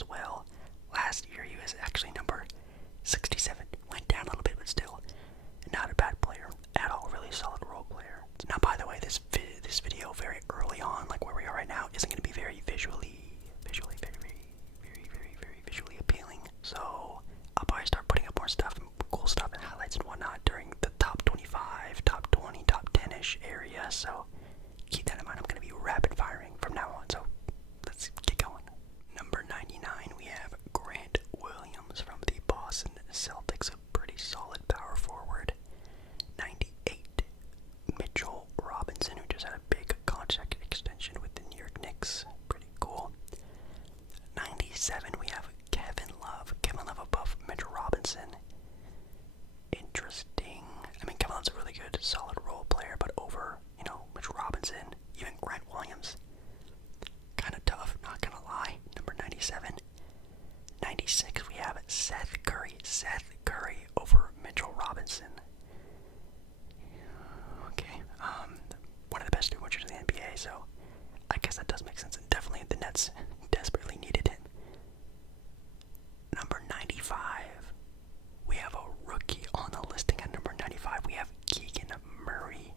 as well. Last year he was actually number 67. Went down a little bit, but still not a bad player at all. Really solid role player. Now, by the way, this video very early on, like where we are right now, isn't going to be very visually visually appealing. So I'll probably start putting up more stuff, cool stuff, and highlights and whatnot during the top 25, top 20, top 10-ish area. So keep that in mind. I'm going to be rapid firing from now on. So let's get going. Number 99, we have Grant Williams from the Boston Celtics, a pretty solid power forward. 98, Mitchell Robinson, who just had a big contract extension with the New York Knicks. Pretty cool. 97, we have Kevin Love. Kevin Love above Mitchell Robinson. Interesting. I mean, Kevin Love's a really good, solid role player, but over, Mitchell Robinson, even Grant Williams. Kind of tough, not gonna lie. Number 97. 96, we have Seth Curry. Seth Curry over Mitchell Robinson. Okay, one of the best three-pointers in the NBA, so I guess that does make sense, and definitely the Nets desperately needed him. Number 95, we have a rookie on the listing at number 95. We have Keegan Murray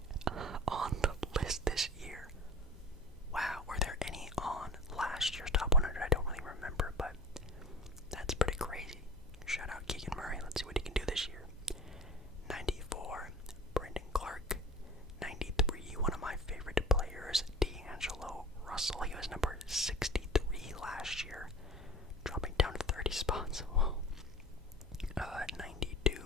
on the list this year. Wow, were there any on last year's top 100? I don't really remember, but that's pretty crazy. Shout out Keegan Murray. Let's see what he can do this year. 94, Brandon Clark. 93, one of my favorite players, D'Angelo Russell. He was number 63 last year, dropping down to 30 spots. Whoa. 92,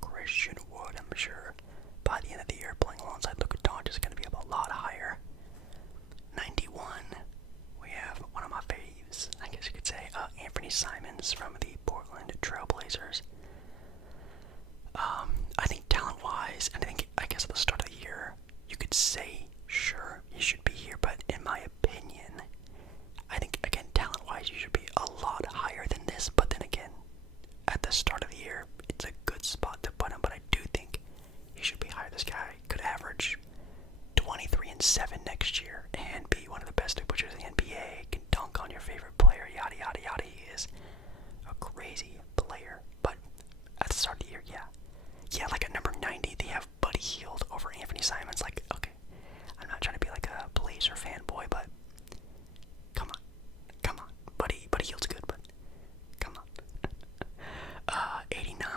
Christian Wood. I'm sure by the end of the year, playing alongside Luka Doncic is going to be a lot higher. 91, we have one of my faves, I guess you could say, Anthony Simons from the Portland Trailblazers. I think talent-wise, and I guess at the start of the year, you could say, sure, you should be here, but in my opinion, I think, again, talent-wise, you should be a lot higher than this, but then again, at the start of the year, it's a good spot to put him, but I do think he should be higher. This guy could average 23-7 next year and be one of the best three-pointers in the NBA, can dunk on your favorite player, yada, yada, yada. He is a crazy player, but at the start of the year, yeah, like at number 90, they have Buddy Hield over Anthony Simons. Like, okay, I'm not trying to be like a Blazer fanboy, but come on, Buddy Hield's good, but come on. 89,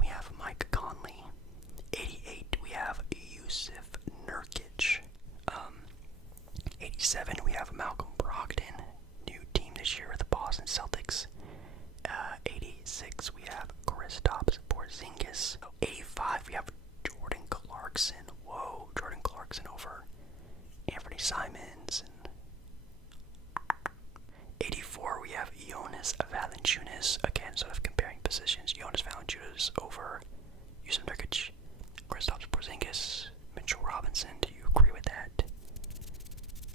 we have Mike Conley. 88, we have Yusuf Nurkic. 87, we have Malcolm Brogdon, new team this year with the Boston Celtics. 86, we have Kristaps Porzingis. 85, we have Jordan Clarkson. Whoa, Jordan Clarkson over Anthony Simons. And 84, we have Jonas Valanciunas. Again, sort of comparing positions. Jonas Valanciunas over Yusuf Nurkic, Kristaps Porzingis, Mitchell Robinson. Do you agree with that?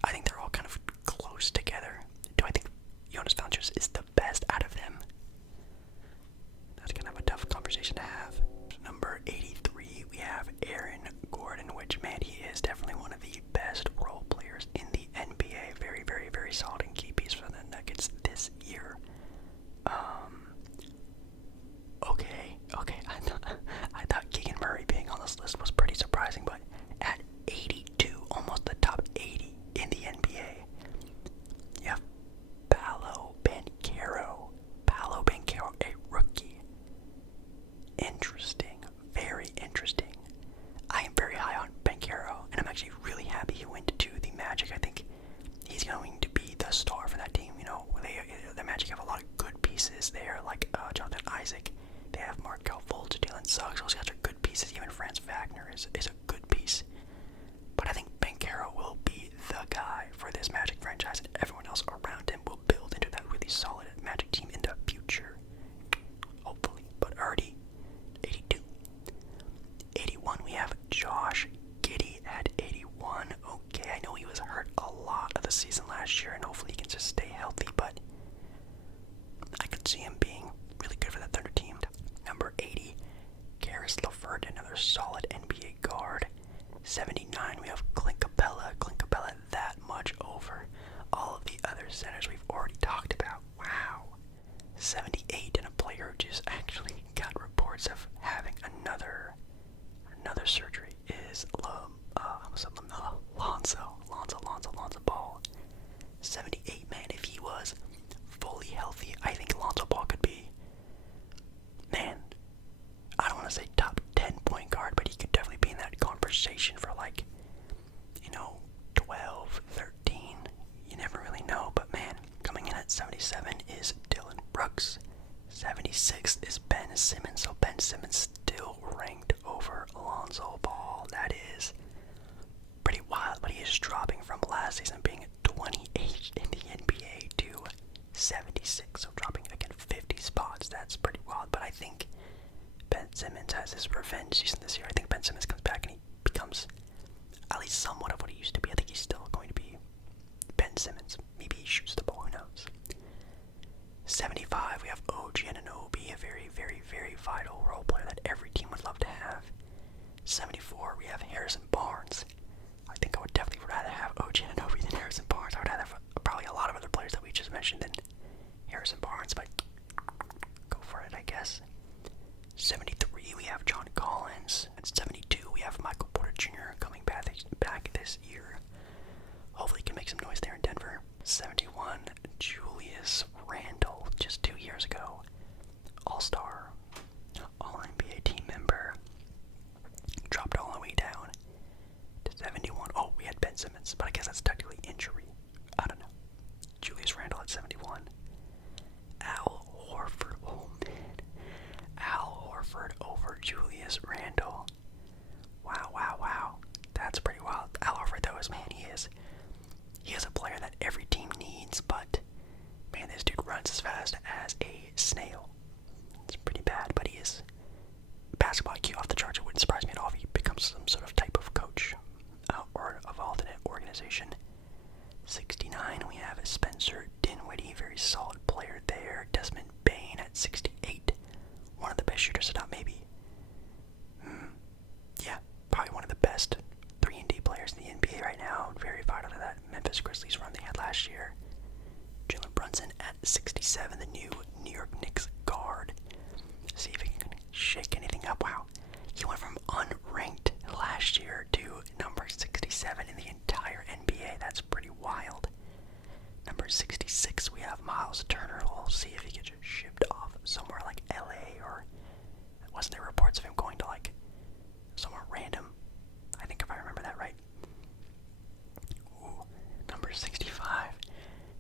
I think they're all kind of close together. Do I think Jonas Valanciunas is the best out of them? That's kind of a tough conversation to have. Number 83, we have Aaron Gordon, which, man, he is definitely one of the best role players in the NBA. Very, very, very solid and key piece for the Nuggets this year. Okay. I thought Keegan Murray being on this list was pretty surprising, but at 82, almost the top 80 in the NBA, you have Paolo Banchero, a rookie. Interesting, very interesting. I am very high on Banchero, and I'm actually really happy he went to the Magic. I think he's going to be the star for that team. The Magic have a lot of good pieces there, like Jonathan Isaac. They have Markel Fultz, Dylan Suggs. Those guys are good pieces. Even Franz Wagner is a good piece. But I think Banchero will be the guy for this Magic franchise, and everyone else around him will build into that really solid Magic team in the future. Hopefully. But already, 82. 81, we have Josh Giddey at 81. Okay, I know he was hurt a lot of the season last year, and hopefully he can just stay healthy, but I could see him being really good for that Thunder team. Number 80, Karis LeVert, another solid NBA guard. 77 is Dylan Brooks. 76 is Ben Simmons. So Ben Simmons still ranked over Alonzo Ball. That is pretty wild, but he is dropping from last season being 28 in the NBA to 76. So dropping again 50 spots. That's pretty wild, but I think Ben Simmons has his revenge season this year. I think Ben Simmons comes back and he becomes at least somewhat of what he used to be. I think he's still going to be Ben Simmons. Maybe he shoots the ball, who knows. 75, we have OG Anunoby, a very, very, very vital role player that every team would love to have. 74, we have Harrison Barnes. I think I would definitely rather have OG Anunoby than Harrison Barnes. I would rather have probably a lot of other players that we just mentioned than Harrison Barnes, but go for it, I guess. 73, we have John Collins. At 72, we have Michael Porter Jr. coming back this year. Hopefully he can make some noise there in Denver. 71, Julius Randle, just 2 years ago. All-Star, All-NBA team member. Dropped all the way down to 71. Oh, we had Ben Simmons, but I guess that's technically injury. I don't know. Julius Randle at 71. Al Horford, oh man. Al Horford over Julius Randle. Wow, wow, wow. That's pretty wild. Al Horford, though, he is a player that every team needs, but man, this dude runs as fast as a snail. It's pretty bad, but he is basketball IQ off the charts. It wouldn't surprise me at all if he becomes some sort of type of coach or of alternate organization. 69, we have Spencer Dinwiddie, very solid player there. Desmond Bane at 68, one of the best shooters, if not maybe. Yeah, probably one of the best 3-and-D players in the NBA right now. Very vital to that Memphis Grizzlies run they had last year. Jalen Brunson at 67, the new New York Knicks guard. See if he can shake anything up. Wow, he went from unranked last year to number 67 in the entire NBA. That's pretty wild. Number 66, we have Miles Turner. We'll see if he gets shipped off somewhere like LA, or wasn't there reports of him going to like somewhere random? I think if I remember that right. Ooh, number 65.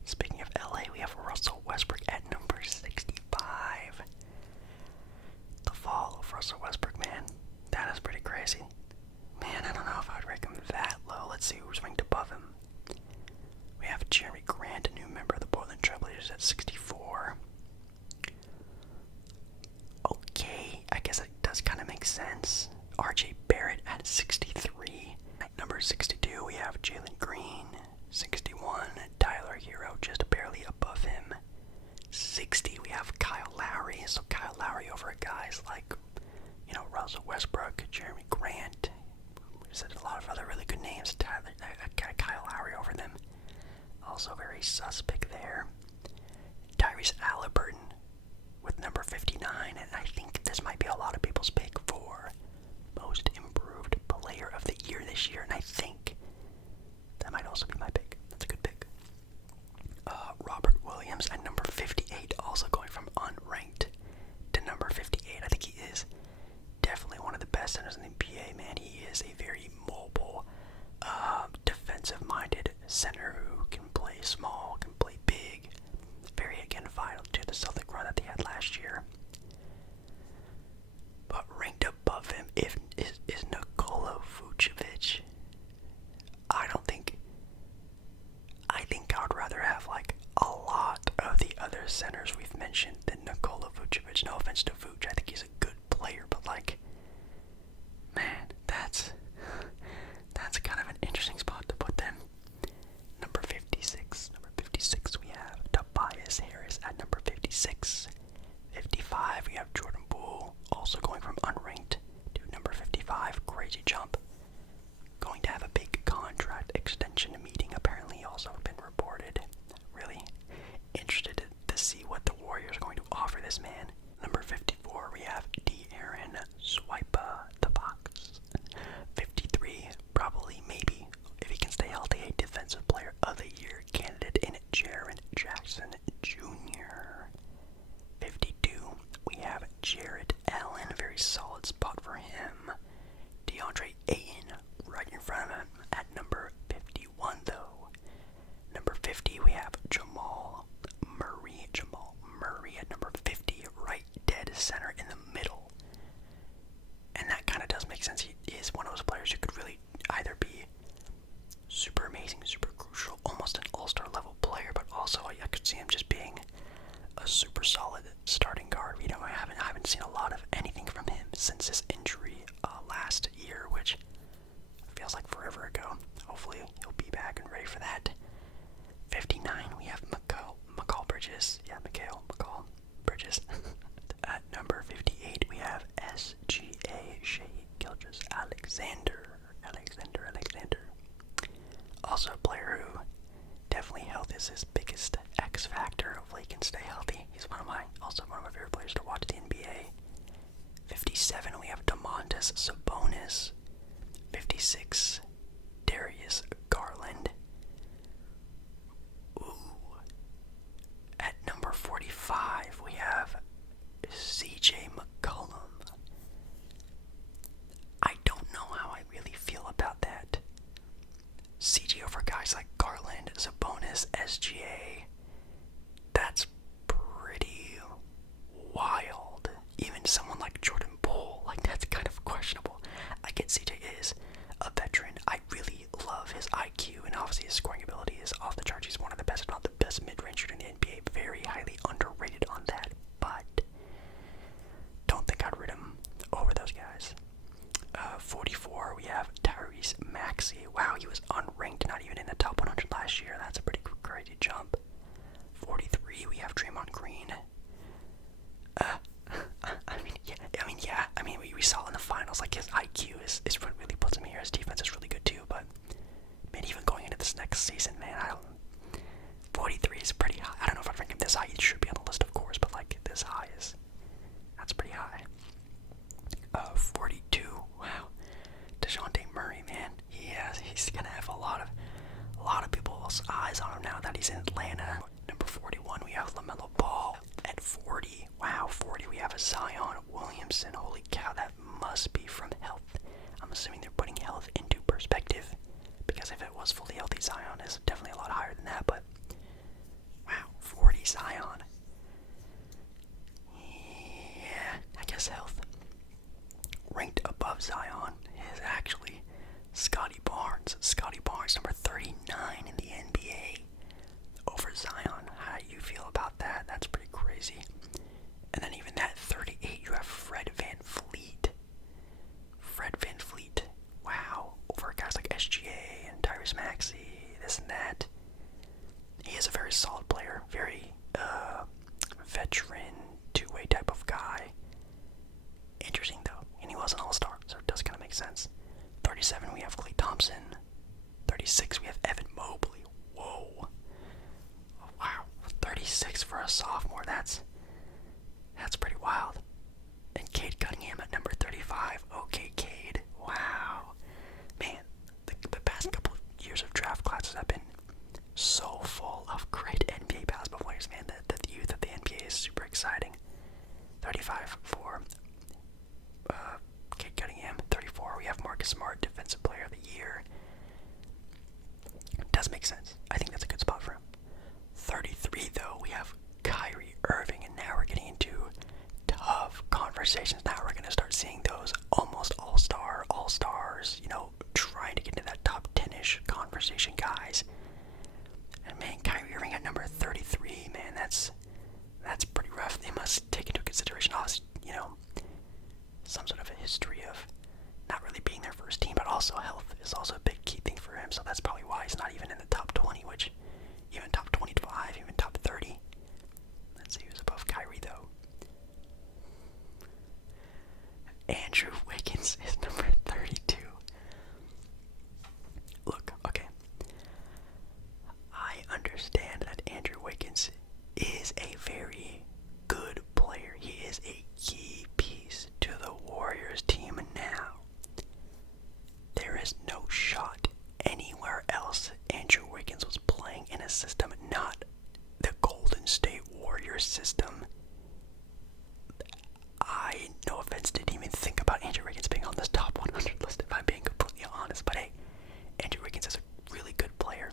Speaking of LA, we have Russell Westbrook at number 65. The fall of Russell Westbrook, man. That is pretty crazy. Man, I don't know if I would rank him that low. Let's see who's ranked above him. We have Jeremy Grant, a new member of the Portland Trailblazers, at 64. Okay, I guess it does kind of make sense. RJ Barrett at 63. At number 62, we have Jalen Green. 61, Tyler Hero, just barely above him. 60, we have Kyle Lowry. So Kyle Lowry over guys like, Russell Westbrook, Jeremy Grant. We said a lot of other really good names. Kyle Lowry over them. Also very suspect there. Tyrese Halliburton with number 59, and I think this might be a lot of people's pick for most improved player of the year this year, and I think that might also be my pick. That's a good pick. Robert Williams at number 58, also going from unranked to number 58. I think he is definitely one of the best centers in the NBA, man. He is a very mobile, defensive-minded center who can play small, can play big. Very, again, vital to the Celtic run that they had last year. But ranked above him is Nikola Vucevic. I think I would rather have like a lot of the other centers we've mentioned than Nikola Vucevic. No offense to Vuce, I think he's a good player, but like, man, that's kind of an interesting spot to put them. Number 56. Number 56, we have Tobias Harris at number 56. 55, we have Jordan Poole, also going from unranked to number 55. Crazy jump. Going to have a big contract extension meeting, apparently, also been reported. Really interested to see what the Warriors are going to could see him just being a super solid starting guard. I haven't seen a lot of anything from him since his injury last year, which feels like forever ago. Hopefully he'll be back and ready for that. 59, we have McCall Bridges. Yeah, McCall Bridges. At number 58, we have SGA, Shai Gilgeous-Alexander. Also a player who definitely health is his biggest X factor. Hopefully he can stay healthy. He's also one of my favorite players to watch in the NBA. 57, we have Domantas Sabonis. 56, Darius Garland. Ooh. At number 45, we have CJ McCollum. I don't know how I really feel about that. CJ over guys like Garland, Sabonis, SGA. That's pretty wild. Even someone like Jordan Poole, that's kind of questionable. I get CJ is a veteran. I really love his IQ, and obviously his scoring ability is off the charts. He's one of the best, if not the best mid-range shooter in the NBA. Very highly underrated on that, but don't think I'd rate him over those guys. 44, we have Tyrese Maxey. Wow, he was unranked, not even in the top 100 last year. That's a pretty crazy jump. 43, we have Draymond Green. We saw in the finals, his IQ is what really puts him here. His defense is really good too, but man, even going into this next season, man, 43 is pretty high. I don't know if I'd rank him this high. He should be on the list, of course, but this high that's pretty high. 42, wow. DeJounte Murray, man, he's gonna have a lot of people's eyes on him now that he's in Atlanta. Number 41, we have LaMelo Ball. At 40, wow, 40, we have a Zion Williamson. Holy cow, that must be from health. I'm assuming they're putting health into perspective, because if it was fully healthy, Zion is definitely a lot higher than that, but wow, 40 Zion. Yeah, I guess health. Ranked above Zion is actually Scotty Barnes. Scotty Barnes, number 39 in the NBA. Over Zion. How do you feel about that? That's pretty crazy. And then even that 38, you have Fred VanVleet. Wow. Over guys like SGA and Tyrese Maxey, this and that. He is a very solid player. Very veteran, two-way type of guy. Interesting though. And he was an all-star, so it does kind of make sense. 37, we have Klay Thompson. 36, we have Evan Mobley. Whoa. Wow, 36 for a sophomore. That's pretty wild. And Cade Cunningham at number 35. Okay, Cade. Wow. Man, the past couple of years of draft classes have been so full of great NBA basketball players, man. The youth of the NBA is super exciting. 35 for Cade Cunningham. 34, we have Marcus Smart, Defensive Player of the Year. Does make sense. I think that's a good spot for him. 33, though, we have Kyrie Irving, and now we're getting into tough conversations. Now we're going to start seeing those almost all-stars, trying to get into that top 10-ish conversation guys. And man, Kyrie Irving at number 33, man, that's pretty rough. They must take into consideration, some sort of a history of not really being their first team, but also health is also a big key thing for him, so that's probably why he's not even in the top 20, which even top 25, even top 30. Let's see who's above Kyrie, though. Andrew Wiggins is number 32. Look, okay. I understand that Andrew Wiggins is a very good player. He is a key piece to the Warriors team now. There is no shot anywhere else Andrew Wiggins was playing in a system, not the Golden State Warriors system. I, no offense, didn't even think about Andrew Wiggins being on this top 100 list, if I'm being completely honest. But hey, Andrew Wiggins is a really good player.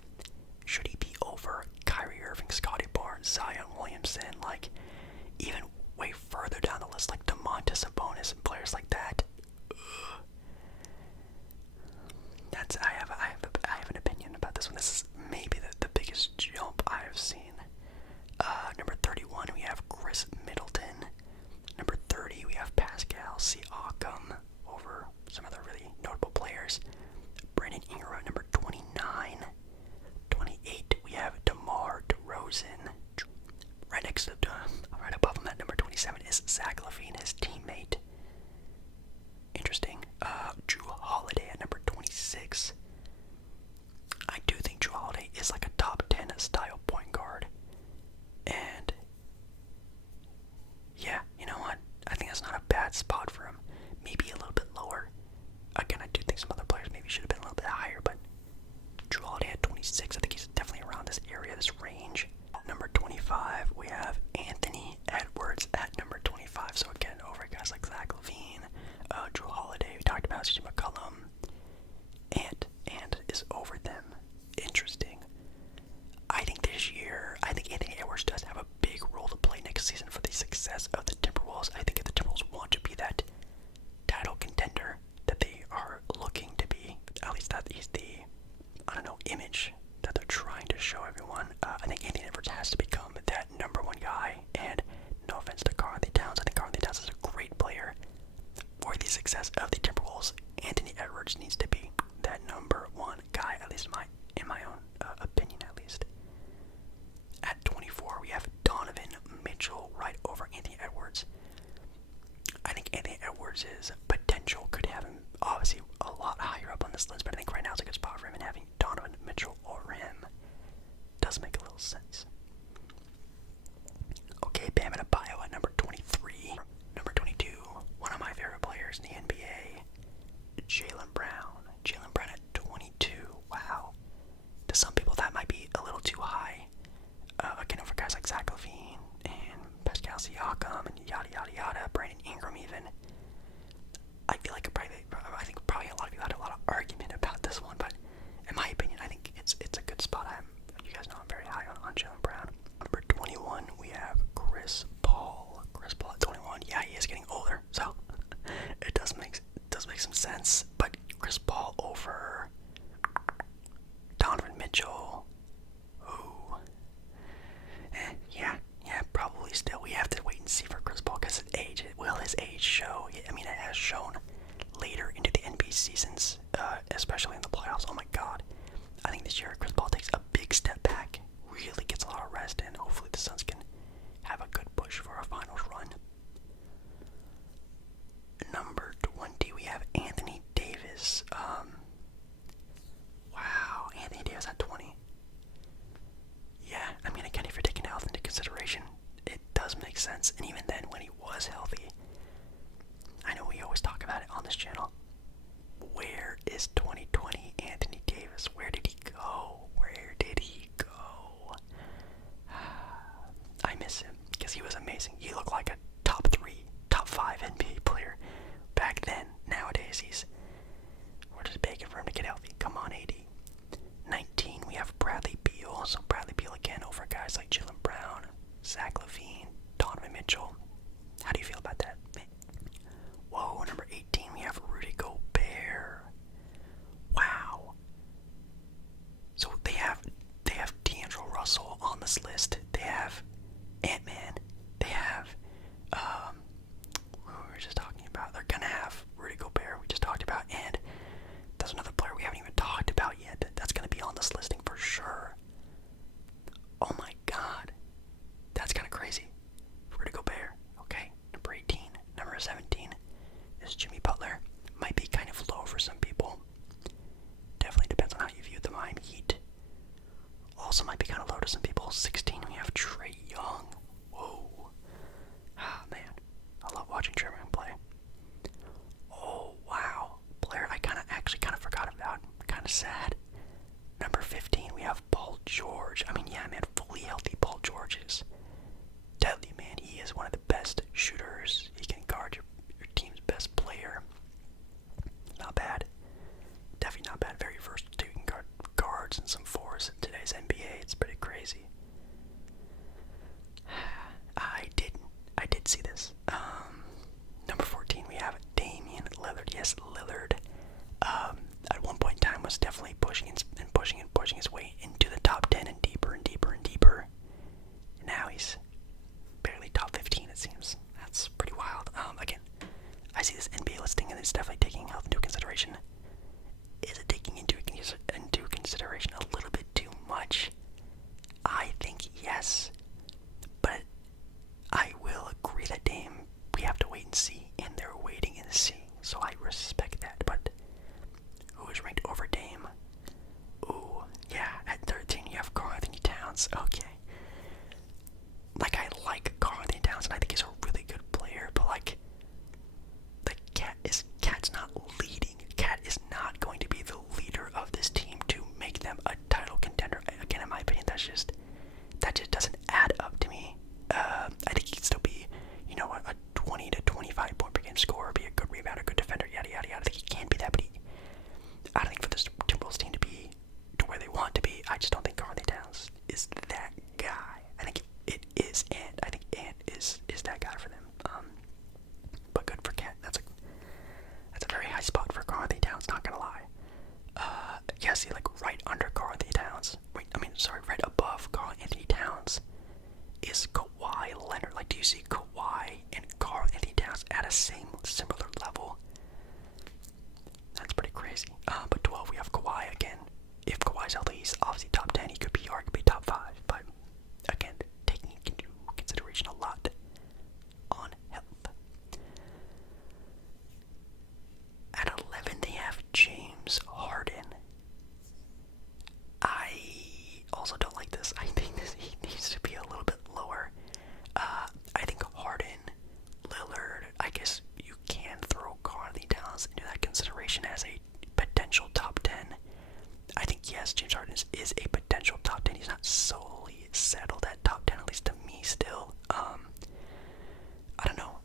Should he be over Kyrie Irving, Scotty Barnes, Zion Williamson, even way further down the list, like Domantas Sabonis and players like that? I have an opinion about this one. This is maybe the biggest jump I have seen 25, we have Anthony Edwards at number 25. So again, over guys like Zach LaVine, Drew Holiday, we talked about CJ McCollum. Ant is over them. Interesting. I think this year, Anthony Edwards does have a big role to play next season for the success of the Timberwolves. I think if the Timberwolves want to be that title contender that they are looking to be, at least that is the, image that they're trying to show everyone. I think Anthony Edwards has to become that number one guy. And no offense to Karl Anthony Towns, I think Karl Anthony Towns is a great player. For the success of the Timberwolves, Anthony Edwards needs to be that number one guy, at least in my own opinion, at least. At 24, we have Donovan Mitchell right over Anthony Edwards. I think Anthony Edwards' potential could have him obviously a lot higher up on this list, but I think right now it's a good spot for him, and having Donovan Mitchell over him does make a little sense. Okay, Bam Adebayo at number 23. Number 22, one of my favorite players in the NBA, Jaylen Brown. Jaylen Brown at 22. Wow. To some people, that might be a little too high. Again, over guys like Zach LaVine and Pascal Siakam and yada yada yada, Brandon Ingram even. I feel like I think probably a lot of people had a lot of argument about this one, but in my opinion, I think it's a good spot. You guys know I'm very high on Jaylen Brown. Number 21, we have Chris Paul. Chris Paul at 21. Yeah, he is getting older, so it does make some sense. But Chris Paul over Donovan Mitchell. Ooh. Yeah, probably still. We have to wait and see for Chris Paul because will his age show? I mean, it has shown later into the NBA seasons, especially in the playoffs. Oh my God. I think this year Chris Paul takes a big step back, really gets a lot of rest, and hopefully the Suns can have a good push for a finals run. Number 20, we have Anthony Davis. Wow, Anthony Davis at 20. Yeah, I mean, again, if you're taking health into consideration, it does make sense. And even then, when he was healthy, I know we always talk about it on this channel. Where is 2020 Anthony Davis? Where did he go? I miss him because he was amazing. He looked like a top 3, top 5 NBA player back then. Nowadays, we're just begging for him to get healthy. Come on, AD. 19, we have Bradley Beal. So Bradley Beal again over guys like Jaylen Brown, Zach LaVine, Donovan Mitchell. How do you feel about that? Whoa, number 18, we have Rudy Gobert. Wow. So they have D'Angelo Russell on this list. They have Ant-Man. They have who we were just talking about. They're gonna have Rudy Gobert, we just talked about, and there's another player we haven't even talked about yet that's gonna be on this listing for sure. Oh my God. That's kinda crazy. Rudy Gobert. Okay. Number 18. Number 17 is Jimmy Butler. Might be kind of low for some people. Definitely depends on how you view the Miami Heat. Also might be kind of low to some people. 16, we have Trae Young. Whoa. similar level. That's pretty crazy. But 12, we have Kawhi again. If Kawhi's healthy, he's obviously top 10. He could be arguably top 5. But again, taking into consideration a lot on health. At 11, they have James Harden. I also don't like this. I think he needs to be a little bit lower. I think Harden, Lillard, I guess you can throw Karl-Anthony Towns into that consideration as a potential top 10. I think, yes, James Harden is a potential top 10. He's not solely settled at top 10, at least to me still. I don't know.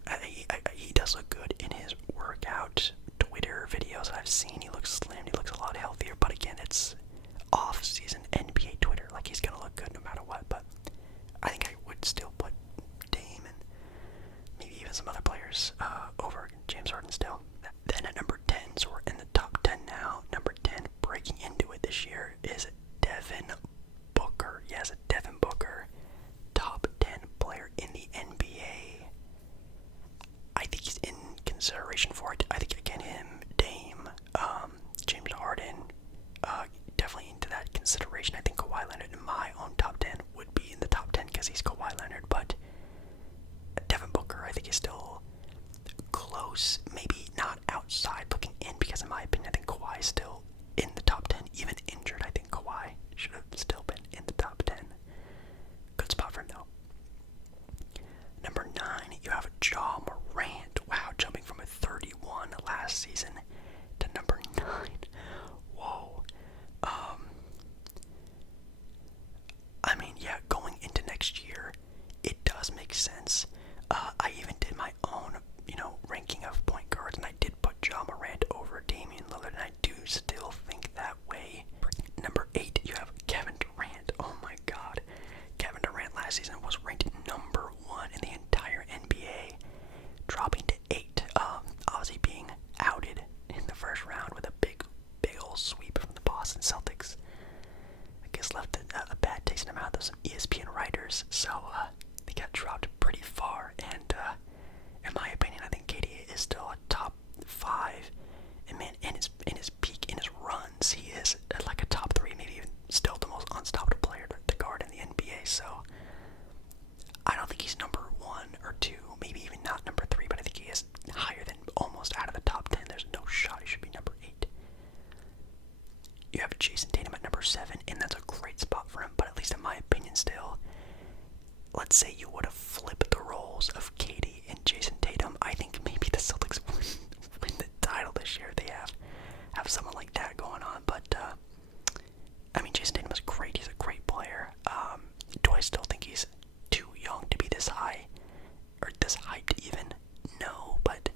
He does look good in his workout Twitter videos that I've seen. He looks slim. He looks a lot healthier. But again, it's off-season NBA Twitter. Like, he's going to look good no matter what. But I think I would still put Dame and maybe even some other players over James Harden still. Then at number 10, so we're in the top 10 now. Number 10, breaking into it this year, is Devin Booker. Yes, Devin Booker, top 10 player in the NBA. I think he's in consideration for it. I think, again, him, Dame, James Harden, definitely into that consideration. I think Kawhi Leonard in my own top 10 would be in the top 10 because he's Kawhi Leonard, but Devin Booker, I think, is still close, maybe not outside looking in, because in my opinion, I think Kawhi is still in the top 10, even injured. I think Kawhi should have still been in the top 10. Good spot for him, though. Number 9, you have Ja Morant. Wow, jumping from a 31 last season to number 9. Whoa. I mean, yeah, going into next year, it does make sense. I even did my own, ranking of point guards, and I did put Ja Morant over Damian Lillard, and I do still think that way. Number 8, you have Kevin Durant. Oh my God. Kevin Durant last season was ranked number 1 in the entire NBA, dropping to 8. Obviously being outed in the first round with a big old sweep from the Boston Celtics. I guess left a bad taste in the mouth of some ESPN writers, so they got dropped pretty far. And in my opinion, I think KD is still a top 5. And man, in his peak, in his runs, he is like a top 3, maybe even still the most unstoppable player to guard in the NBA. So I don't think he's number 1 or 2, maybe even not number 3, but I think he is higher than almost out of the top 10. There's no shot he should be number 8. You have Jayson Tatum at number 7, and that's a great spot for him, but at least in my opinion still, let's say you would have flipped the roles of KD and Jayson Tatum, I think maybe the Celtics win the title this year. They have someone like that going on, but I mean, Jayson Tatum is great. He's a great player. Do I still think he's too young to be this high, or this hyped even? No, but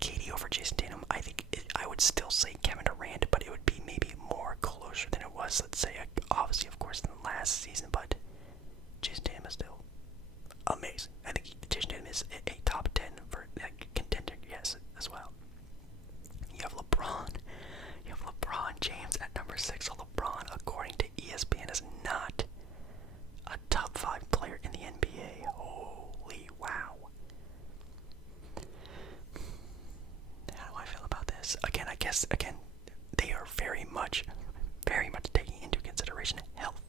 KD over Jayson Tatum, I think I would still say Kevin Durant, but it would be maybe more closer than it was, let's say, obviously, of course, than last season, but Jayson Tatum is still amazing. I think Jayson Tatum is a top 10 for contender, yes, as well. You have LeBron. You have LeBron James at number 6. So LeBron, according to ESPN, is not a top 5 player in the NBA. Holy wow. How do I feel about this? Again, I guess, they are very much taking into consideration health.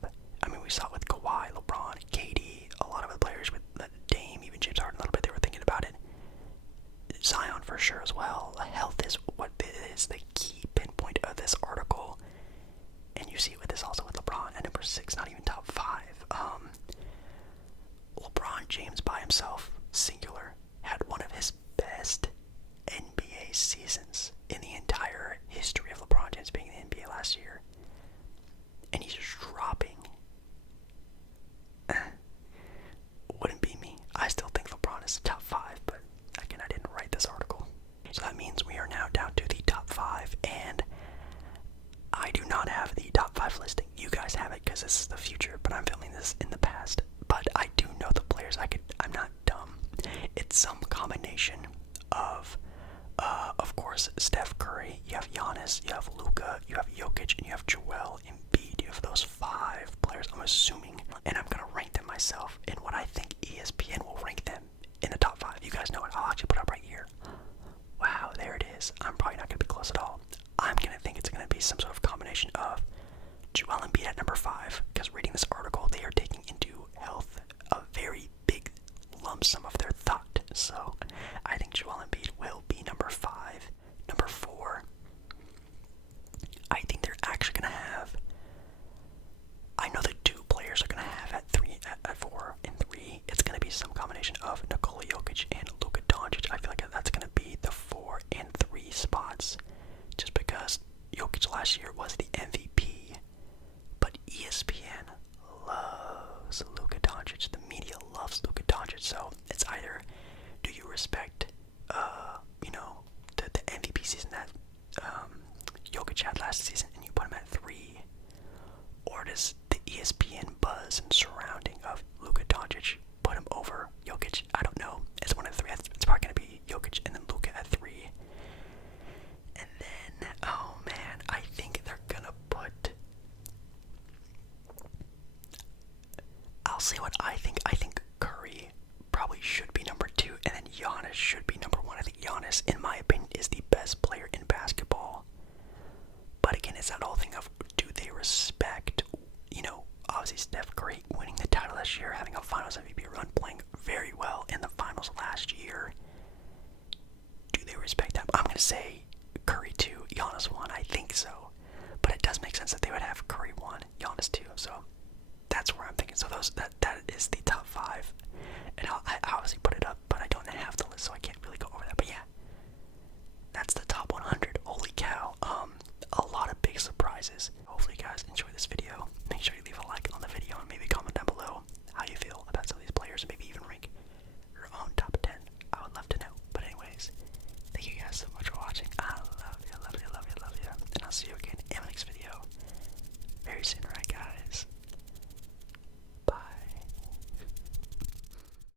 I mean, we saw it with Kawhi, LeBron, KD, a lot of other players with Dame, even James Harden a little bit, they were thinking about it. Zion for sure as well. Health is what is the key pinpoint of this article. And you see it with this also with LeBron at number 6, not even top 5. LeBron James by himself, singular, had one of his best NBA seasons in the entire history of LeBron James being in the NBA last year. And he's just dropping. Wouldn't be me. I still think LeBron is top 5, but again, I didn't write this article. So that means we are now down to the top 5, and I do not have the top 5 listing. You guys have it because this is the future, but I'm filming this in the past. But I do know the players. I'm not dumb. It's some combination of course, Steph Curry, you have Giannis, you have Luka, you have Jokic, and you have Joel Embiid. You have those 5 players, I'm assuming, and I'm going to rank them myself in what I think ESPN will rank them in the top 5. You guys know it. I'll actually put it up right here. Wow, there it is. I'm probably not going to be close at all. I'm going to think it's going to be some sort of combination of Joel Embiid at number 5, because reading this article, they are taking into health a very big lump sum of their thought. So I think Joel Embiid will be number 5. Number 4, I think they're actually going to have, I know the 2 players are going to have at 4 and 3. It's going to be some combination of Nikola Jokic and Luka Doncic. I feel like that's going to be the 4 and 3 spots, just because Jokic last year was the MVP, but ESPN loves Luka Doncic. The media loves Luka Doncic, so it's either do you respect, the MVP season that Jokic had last season and you put him at 3, or does the ESPN buzz and surrounding of Luka Doncic put him over Jokic? I don't know. It's one of the 3. It's probably going to be Jokic and then Luka at 3. And then, oh man, I think they're going to put... I'll say what I think. I think Curry probably should be number 2, and then Giannis should be number 1. I think Giannis, in my opinion, is the best player in basketball. But again, it's that whole thing of, do they respect, obviously Steph Curry winning the title this year, having a finals MVP run, playing very well in the finals last year. Do they respect that? I'm going to say Curry 2, Giannis 1. I think so. But it does make sense that they would have Curry 1, Giannis 2. So that's where I'm thinking. So that is the top 5. And I obviously put it up, but I don't have the list, so I can't really go over that. But yeah, that's the top 100. Holy cow. A lot of big surprises. Hopefully you guys enjoyed this video. Make sure you leave a like on the video and maybe comment down below how you feel about some of these players, and maybe even rank your own top 10. I would love to know. But anyways, thank you guys so much for watching. I love you, love you, love you, love you. And I'll see you again in my next video very soon, right?